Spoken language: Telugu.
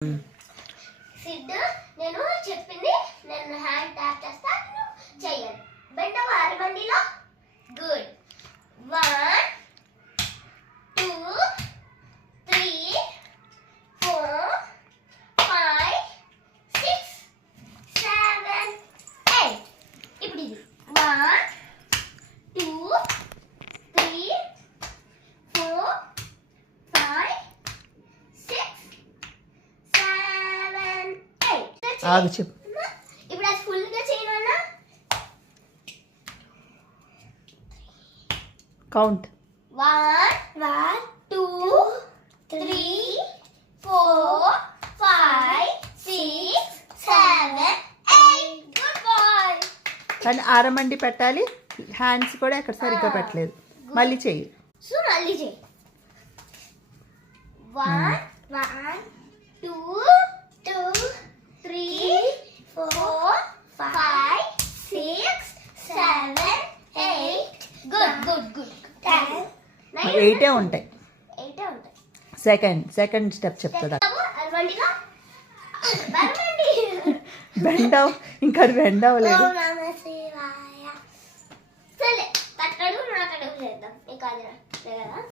సిడ్ నేను చెప్పింది నేను హ్యాండ్ ట్యాప్ చేస్తాను చెయ్యాలి బెండవ అరబండిలో గుడ్ 1 2 3 4 5 6 7 8 ఇప్పుడు ఇది 1 2 3 4 5 ఆగు చెప్పు. ఇప్పుడు అది ఫుల్ గా చేయమన్నా కౌంట్ 1 2 3 4 5 6 7 8 గుడ్ బాయ్. కానీ ఆరమండి పెట్టాలి, హ్యాండ్స్ కూడా ఎక్కడ సరిగ్గా పెట్టలేదు. మళ్ళీ చెయ్యి. సో మళ్ళీ చెయ్యి 1 2 3 4 5 6 7 8 గుడ్ గుడ్ గుడ్ 8 ఉంటాయి. 8 ఉంటాయి. సెకండ్ స్టెప్ చెప్తుందా? అరవండిలో బెండవ్ ఇంకా అది బెండవలేదు. సరే తట్టడు నాటడు చేద్దాం. నీకు అది కదా